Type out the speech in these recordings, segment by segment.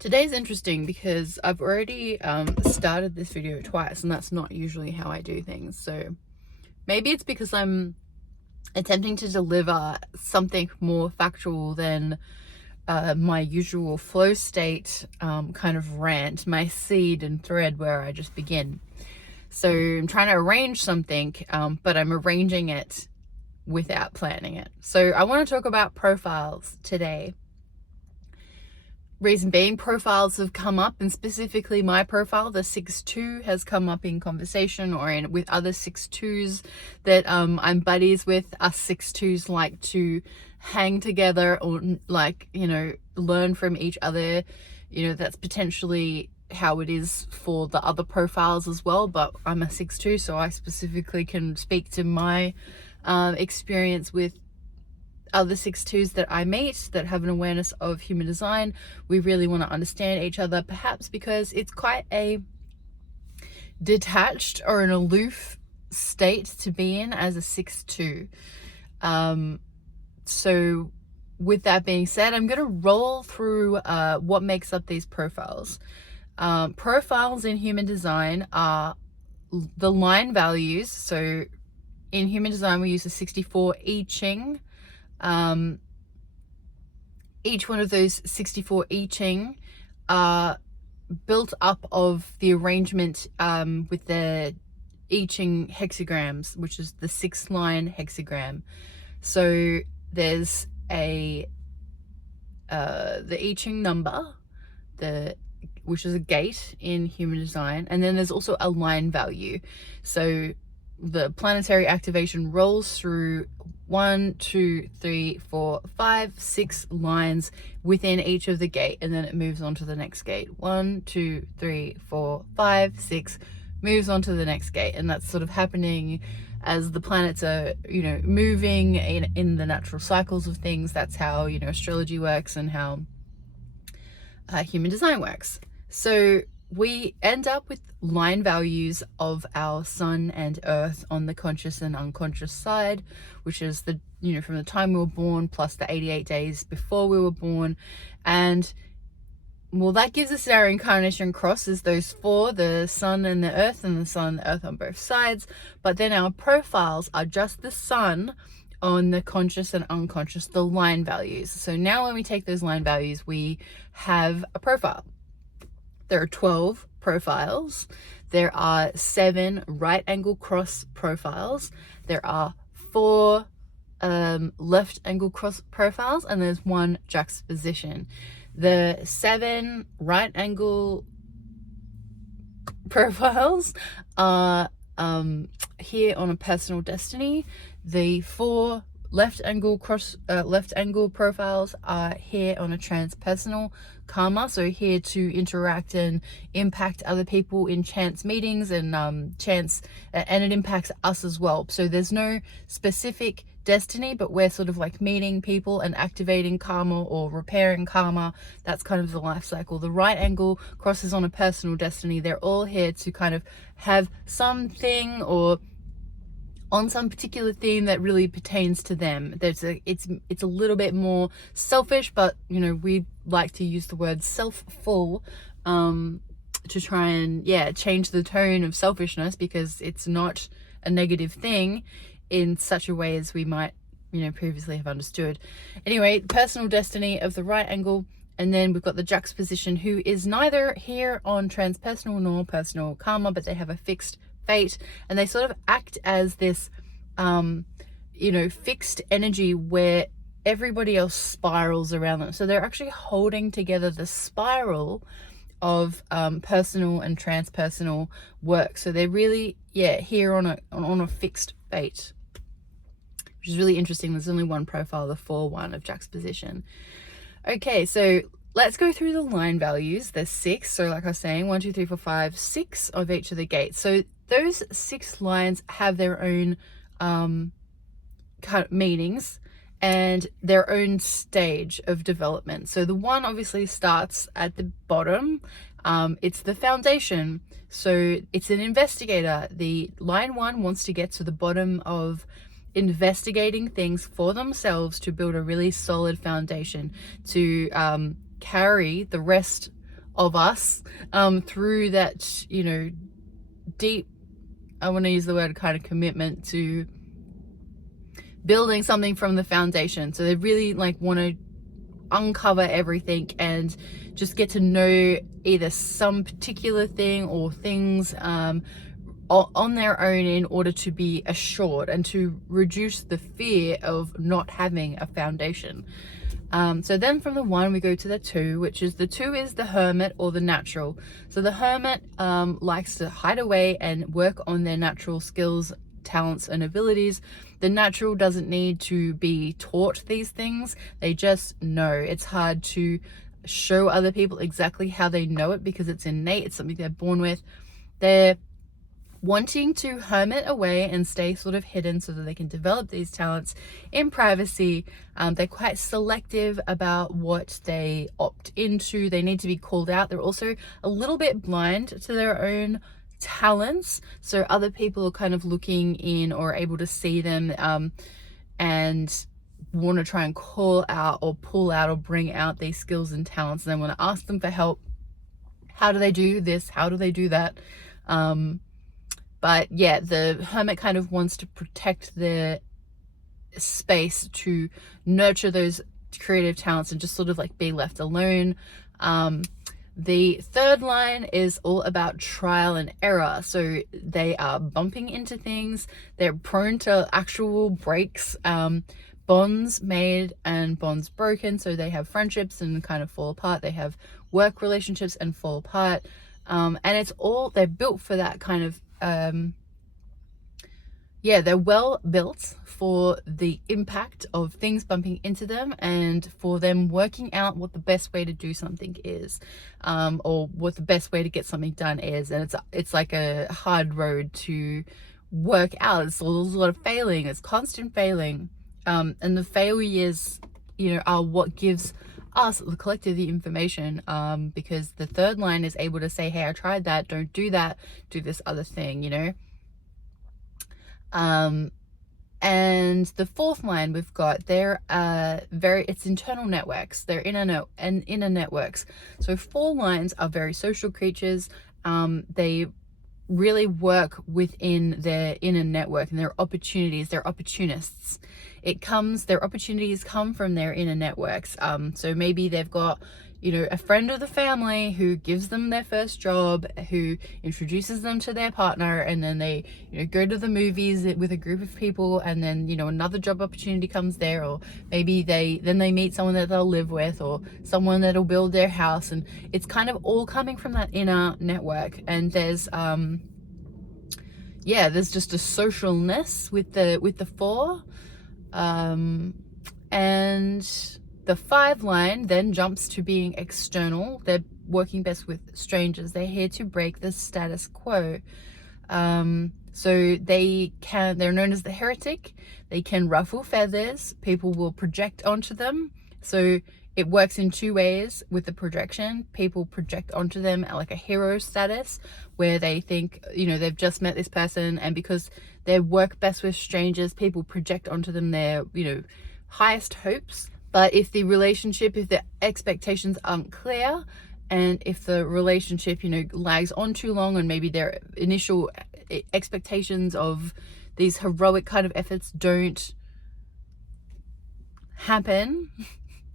Today's interesting because I've already started this video twice, and that's not usually how I do things. So maybe it's because I'm attempting to deliver something more factual than my usual flow state kind of rant, my seed and thread where I just begin. So I'm trying to arrange something, but I'm arranging it without planning it. So I want to talk about profiles today. Reason being, profiles have come up, and specifically my profile, the 6'2", has come up in conversation or with other 6'2s that I'm buddies with. Us 6'2s like to hang together or learn from each other. That's potentially how it is for the other profiles as well, but I'm a 6'2", so I specifically can speak to my experience with other 6'2s that I meet that have an awareness of human design. We really want to understand each other, perhaps because it's quite a detached or an aloof state to be in as a 6'2". So with that being said, I'm going to roll through what makes up these profiles. Profiles in human design are the line values. So in human design, we use the 64 I Ching. Each one of those 64 I Ching are built up of the arrangement with the I Ching hexagrams, which is the 6-line hexagram. So there's the I Ching number, which is a gate in human design, and then there's also a line value. So the planetary activation rolls through 1, 2, 3, 4, 5, 6 lines within each of the gate, and then it moves on to the next gate. 1, 2, 3, 4, 5, 6 moves on to the next gate, and that's sort of happening as the planets are moving in the natural cycles of things. That's how astrology works and how human design works. So we end up with line values of our sun and earth on the conscious and unconscious side, which is from the time we were born plus the 88 days before we were born. And well, that gives us our incarnation crosses, those 4, the sun and the earth, and the sun and the earth on both sides. But then our profiles are just the sun on the conscious and unconscious, the line values. So now when we take those line values, we have a profile. There are 12 profiles. There are 7 right angle cross profiles. There are 4 left angle cross profiles, and there's 1 juxtaposition. The 7 right angle profiles are here on a personal destiny. The 4 left angle profiles are here on a transpersonal karma, so here to interact and impact other people in chance meetings and and it impacts us as well. So there's no specific destiny, but we're sort of like meeting people and activating karma or repairing karma. That's kind of the life cycle. The right angle crosses on a personal destiny. They're all here to kind of have something or on some particular theme that really pertains to them. It's a little bit more selfish, but we like to use the word self-full to try and change the tone of selfishness, because it's not a negative thing in such a way as we might previously have understood. Anyway, personal destiny of the right angle. And then we've got the juxtaposition, who is neither here on transpersonal nor personal karma, but they have a fixed fate, and they sort of act as this fixed energy where everybody else spirals around them. So they're actually holding together the spiral of personal and transpersonal work. So they're really here on a fixed fate, which is really interesting. There's only 1 profile, the 4-1 of juxtaposition. Okay, so let's go through the line values. There's 6. So like I was saying, 1, 2, 3, 4, 5, 6 of each of the gates. So those 6 lines have their own kind of meanings and their own stage of development. So the 1 obviously starts at the bottom. It's the foundation. So it's an investigator. The line 1 wants to get to the bottom of investigating things for themselves to build a really solid foundation to carry the rest of us through that, you know, deep, I want to use the word kind of commitment to building something from the foundation. So they really like want to uncover everything and just get to know either some particular thing or things on their own in order to be assured and to reduce the fear of not having a foundation. So then from the 1 we go to the 2, which is the 2 is the hermit or the natural. So the hermit likes to hide away and work on their natural skills, talents and abilities. The natural doesn't need to be taught these things. They just know. It's hard to show other people exactly how they know it because it's innate. It's something they're born with. They're wanting to hermit away and stay sort of hidden so that they can develop these talents in privacy. They're quite selective about what they opt into. They need to be called out. They're also a little bit blind to their own talents, so other people are kind of looking in or able to see them and want to try and call out or pull out or bring out these skills and talents, and they want to ask them for help. How do they do this? How do they do that? But yeah, the hermit kind of wants to protect their space to nurture those creative talents and just sort of like be left alone. The 3rd line is all about trial and error. So they are bumping into things. They're prone to actual breaks, bonds made and bonds broken. So they have friendships and kind of fall apart. They have work relationships and fall apart. And it's all, they're built for that kind of, they're well built for the impact of things bumping into them and for them working out what the best way to do something is, or what the best way to get something done is. And it's like a hard road to work out. It's a lot of failing. It's constant failing. And the failures, you know, are what gives us, the collective, the information, because the 3rd line is able to say, hey, I tried that, don't do that, do this other thing, you know. And the 4th line we've got, they're it's internal networks. They're inner networks. So 4 lines are very social creatures. They really work within their inner network and their opportunities. They're opportunists. Their opportunities come from their inner networks. So maybe they've got, you know, a friend of the family who gives them their first job, who introduces them to their partner, and then they, you know, go to the movies with a group of people, and then, you know, another job opportunity comes there, or maybe they meet someone that they'll live with, or someone that'll build their house, and it's kind of all coming from that inner network. And there's there's just a socialness with the 4, and the 5 line then jumps to being external. They're working best with strangers. They're here to break the status quo. So they're known as the heretic. They can ruffle feathers. People will project onto them. So it works in 2 ways with the projection. People project onto them at like a hero status, where they think, you know, they've just met this person, and because they work best with strangers, people project onto them their, you know, highest hopes. But if the expectations aren't clear, and if the relationship, you know, lags on too long, and maybe their initial expectations of these heroic kind of efforts don't happen,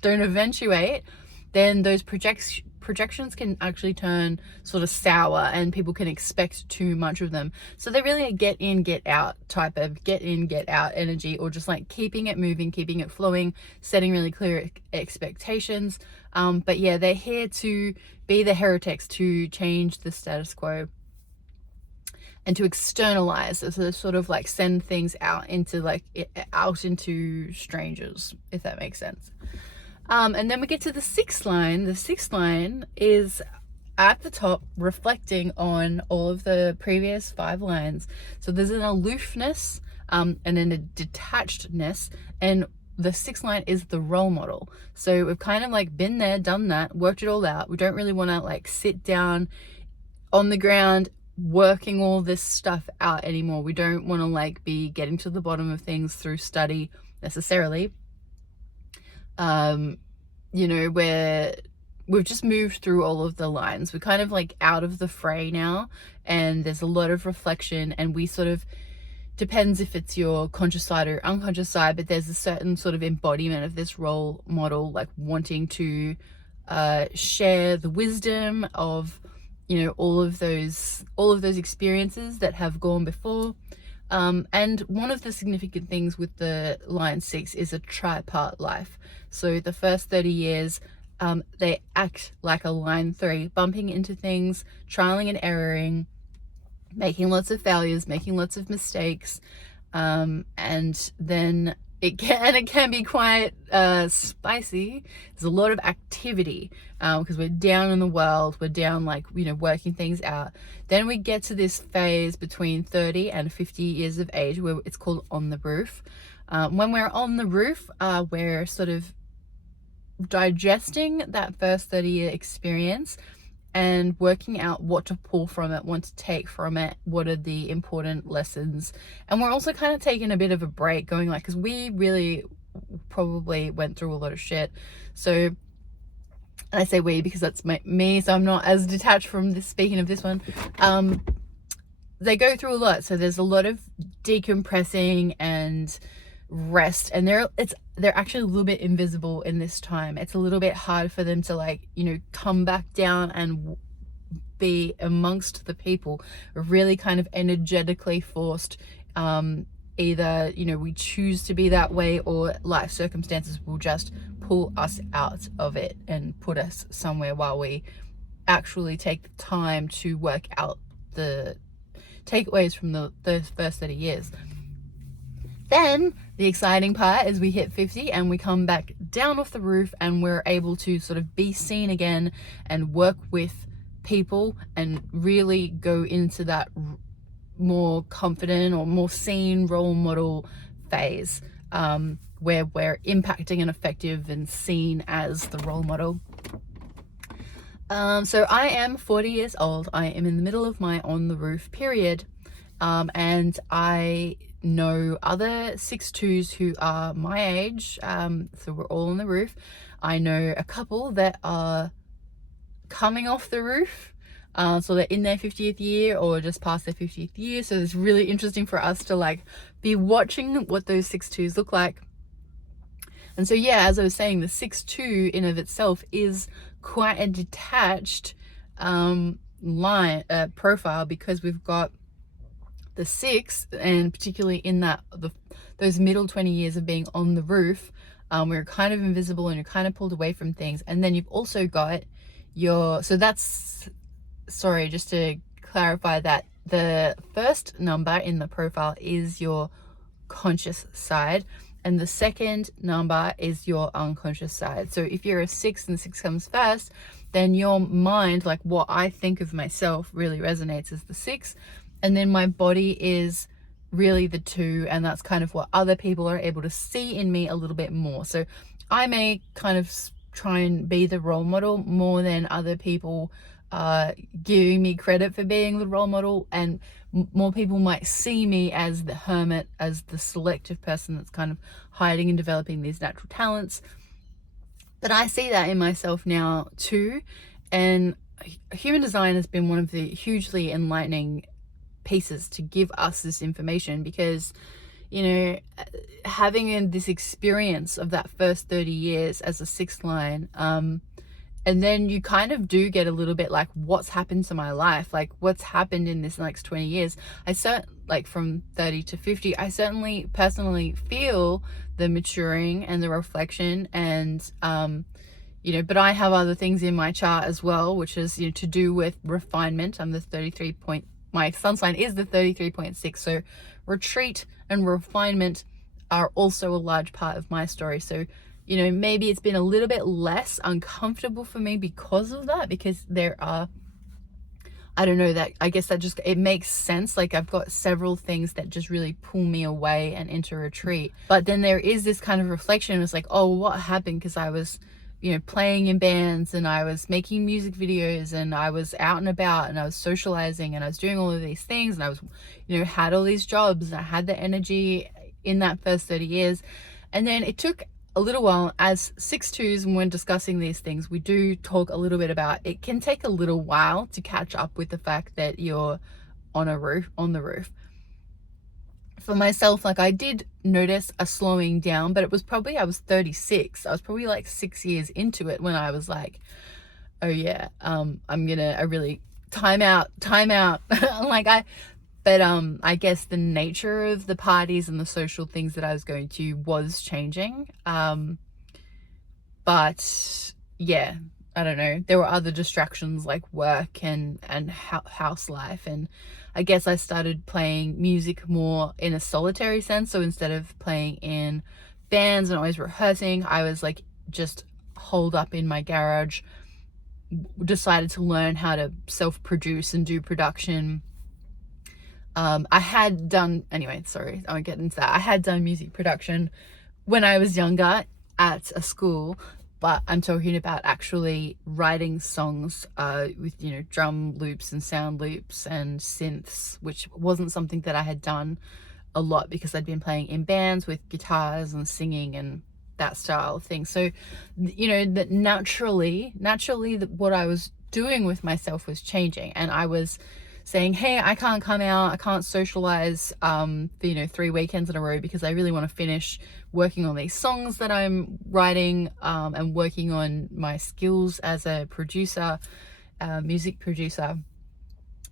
don't eventuate, then those projections can actually turn sort of sour, and people can expect too much of them. So they're really a get in, get out type of get in, get out energy, or just like keeping it moving, keeping it flowing, setting really clear expectations. But yeah, they're here to be the heretics, to change the status quo and to externalize, so to sort of like send things out into strangers, if that makes sense. And then we get to the 6th line. The 6th line is at the top, reflecting on all of the previous 5 lines. So there's an aloofness, and then a detachedness, and the 6th line is the role model. So we've kind of like been there, done that, worked it all out. We don't really want to like sit down on the ground working all this stuff out anymore. We don't want to like be getting to the bottom of things through study necessarily. You know, we're we've just moved through all of the lines. We're kind of like out of the fray now, and there's a lot of reflection, and we sort of, depends if it's your conscious side or unconscious side, but there's a certain sort of embodiment of this role model, like wanting to share the wisdom of, you know, all of those experiences that have gone before. And one of the significant things with the line 6 is a tripart life. So the first 30 years, they act like a line 3, bumping into things, trialing and erroring, making lots of failures, making lots of mistakes, and then it can be quite spicy. There's a lot of activity because we're down in the world, we're down, like, you know, working things out. Then we get to this phase between 30 and 50 years of age where it's called on the roof. When we're on the roof, we're sort of digesting that first 30-year experience and working out what to pull from it, what to take from it, what are the important lessons. And we're also kind of taking a bit of a break, going like, because we really probably went through a lot of shit. So, and I say we because that's me, so I'm not as detached from this, speaking of this one. They go through a lot, so there's a lot of decompressing and rest, and they're actually a little bit invisible in this time. It's a little bit hard for them to, like, you know, come back down and be amongst the people. We're really kind of energetically forced. Either, you know, we choose to be that way, or life circumstances will just pull us out of it and put us somewhere while we actually take the time to work out the takeaways from the first 30 years. Then the exciting part is we hit 50 and we come back down off the roof, and we're able to sort of be seen again and work with people and really go into that more confident or more seen role model phase, where we're impacting and effective and seen as the role model. So I am 40 years old. I am in the middle of my on the roof period, and I know other 6-2s who are my age, so we're all on the roof. I know a couple that are coming off the roof, so they're in their 50th year or just past their 50th year, so it's really interesting for us to, like, be watching what those 6-2s look like. And so, yeah, as I was saying, the 6-2 in of itself is quite a detached line profile, because we've got the 6, and particularly in that those middle 20 years of being on the roof, we're kind of invisible and you're kind of pulled away from things. And then you've also got your, so that's, sorry, just to clarify that the first number in the profile is your conscious side, and the second number is your unconscious side. So if you're a 6 and 6 comes first, then your mind, like what I think of myself, really resonates as the 6. And then my body is really the 2, and that's kind of what other people are able to see in me a little bit more. So I may kind of try and be the role model more than other people giving me credit for being the role model, and more people might see me as the hermit, as the selective person that's kind of hiding and developing these natural talents. But I see that in myself now too, and human design has been one of the hugely enlightening pieces to give us this information, because, you know, having this experience of that first 30 years as a 6th line, and then you kind of do get a little bit like, what's happened to my life, like what's happened in this next 20 years. Like from 30 to 50, I certainly personally feel the maturing and the reflection, and you know, but I have other things in my chart as well, which is, you know, to do with refinement. I'm the 33 point, my sun sign is the 33.6, so retreat and refinement are also a large part of my story. So, you know, maybe it's been a little bit less uncomfortable for me because of that, because there are, I don't know, that I guess that just, it makes sense. Like I've got several things that just really pull me away and into retreat. But then there is this kind of reflection. It's like, oh, what happened? Because I was, you know, playing in bands, and I was making music videos, and I was out and about, and I was socializing, and I was doing all of these things, and I was, you know, had all these jobs, and I had the energy in that first 30 years. And then it took a little while, as 6'2s, when we're discussing these things, we do talk a little bit about it can take a little while to catch up with the fact that you're on the roof. For myself, like, I did notice a slowing down, but it was probably, I was 36. I was probably like 6 years into it when I was like, oh yeah, I really time out. Like, I guess the nature of the parties and the social things that I was going to was changing. But yeah, I don't know. There were other distractions like work and house life. And I guess I started playing music more in a solitary sense. So instead of playing in bands and always rehearsing, I was like just holed up in my garage, decided to learn how to self-produce and do production. I had done, anyway, sorry, I won't get into that. I had done music production when I was younger at a school, but I'm talking about actually writing songs with, you know, drum loops and sound loops and synths, which wasn't something that I had done a lot because I'd been playing in bands with guitars and singing and that style of thing. So, you know, that naturally what I was doing with myself was changing, and I was saying, hey, I can't come out, I can't socialize for, you know, 3 weekends in a row because I really want to finish working on these songs that I'm writing, and working on my skills as a producer, music producer.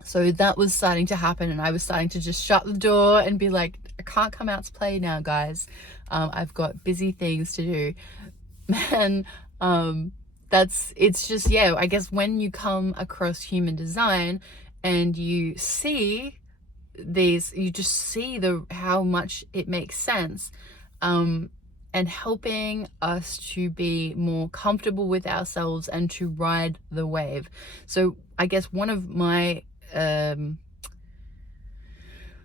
So that was starting to happen, and I was starting to just shut the door and be like, I can't come out to play now, guys. I've got busy things to do. Man, it's just, yeah, I guess when you come across human design and you see these, you just see how much it makes sense, and helping us to be more comfortable with ourselves and to ride the wave. So I guess one of my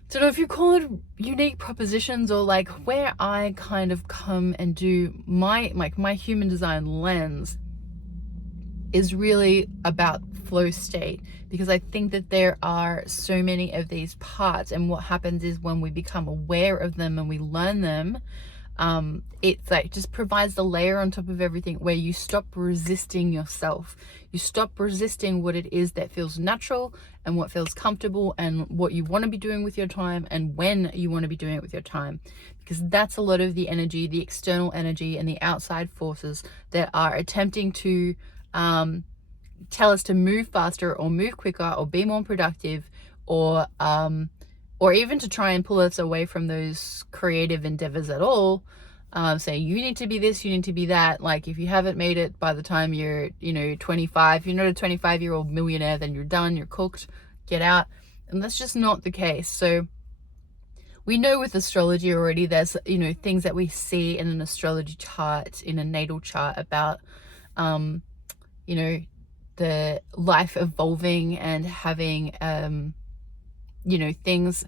don't know if you call it unique propositions, or like where I kind of come and do my human design lens is really about flow state, because I think that there are so many of these parts, and what happens is when we become aware of them and we learn them, it's like just provides the layer on top of everything where you stop resisting yourself. You stop resisting what it is that feels natural and what feels comfortable and what you want to be doing with your time and when you want to be doing it with your time, because that's a lot of the energy, the external energy and the outside forces that are attempting to tell us to move faster or move quicker or be more productive, or even to try and pull us away from those creative endeavors at all, saying you need to be this, you need to be that. Like, if you haven't made it by the time you're, you know, 25, you're not a 25-year-old millionaire, then you're done, you're cooked, get out. And that's just not the case. So we know with astrology already, there's, you know, things that we see in an astrology chart, in a natal chart about, you know, the life evolving and having, you know, things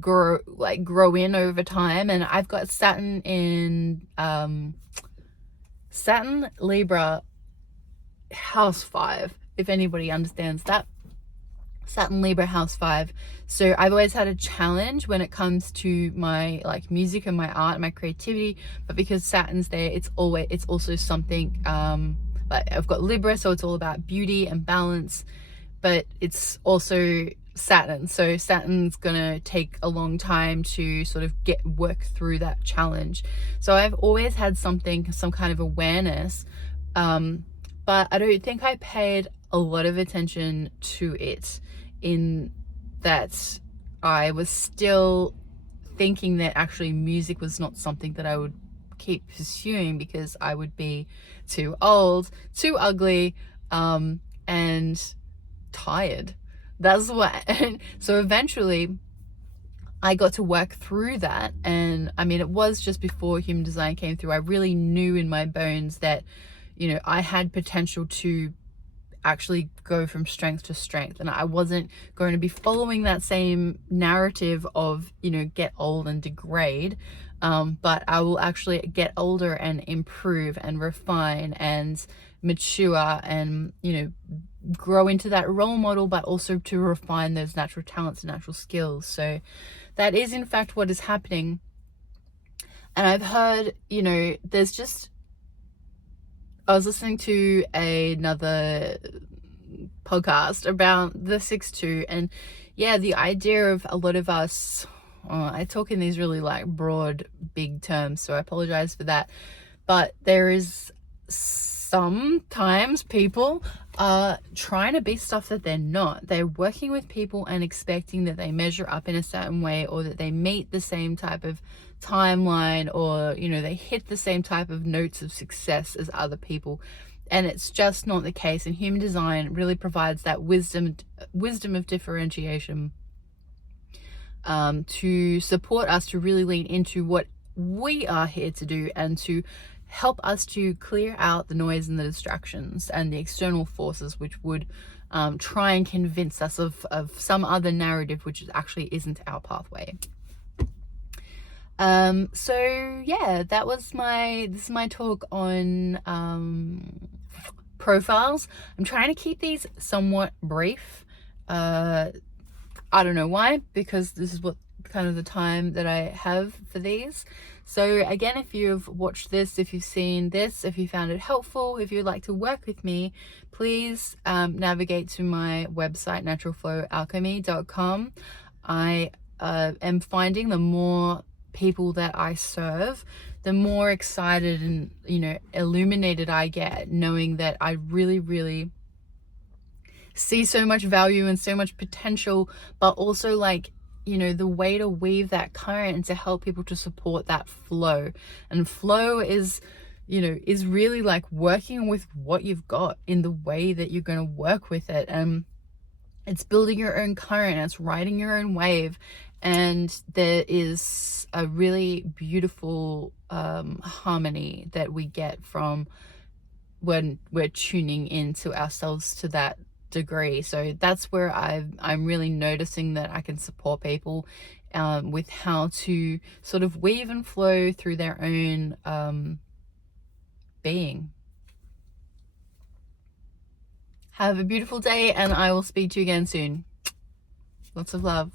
grow in over time. And I've got Saturn in Saturn Libra house 5, if anybody understands that. Saturn Libra house 5. So I've always had a challenge when it comes to my like music and my art and my creativity, but because Saturn's there, it's also something, like I've got Libra, so it's all about beauty and balance, but it's also Saturn, so Saturn's gonna take a long time to sort of work through that challenge. So I've always had some kind of awareness, but I don't think I paid a lot of attention to it, in that I was still thinking that actually music was not something that I would keep pursuing because I would be too old, too ugly, and tired. That's what. So eventually I got to work through that, and I mean, it was just before human design came through, I really knew in my bones that, you know, I had potential to actually go from strength to strength, and I wasn't going to be following that same narrative of, you know, get old and degrade, but I will actually get older and improve and refine and mature and, you know, grow into that role model, but also to refine those natural talents and natural skills. So that is in fact what is happening. And I've heard, there's just, I was listening to another podcast about the 6-2, and yeah, the idea of a lot of us, I talk in these really like broad, big terms, so I apologize for that, but there is sometimes people are trying to be stuff that they're not. They're working with people and expecting that they measure up in a certain way, or that they meet the same type of timeline, or they hit the same type of notes of success as other people, and it's just not the case. And human design really provides that wisdom of differentiation, to support us to really lean into what we are here to do, and to help us to clear out the noise and the distractions and the external forces which would try and convince us of some other narrative which actually isn't our pathway. So yeah, this is my talk on profiles. I'm trying to keep these somewhat brief. I don't know why, because this is what kind of the time that I have for these. So again, if you've watched this, if you've seen this, if you found it helpful, if you'd like to work with me, please navigate to my website, naturalflowalchemy.com. I am finding the more people that I serve, the more excited and illuminated I get, knowing that I really, really see so much value and so much potential, but also like the way to weave that current and to help people to support that flow. And flow is really like working with what you've got in the way that you're going to work with it, and it's building your own current, it's riding your own wave. And there is a really beautiful harmony that we get from when we're tuning into ourselves to that degree. So that's where I'm really noticing that I can support people with how to sort of weave and flow through their own being. Have a beautiful day, and I will speak to you again soon. Lots of love.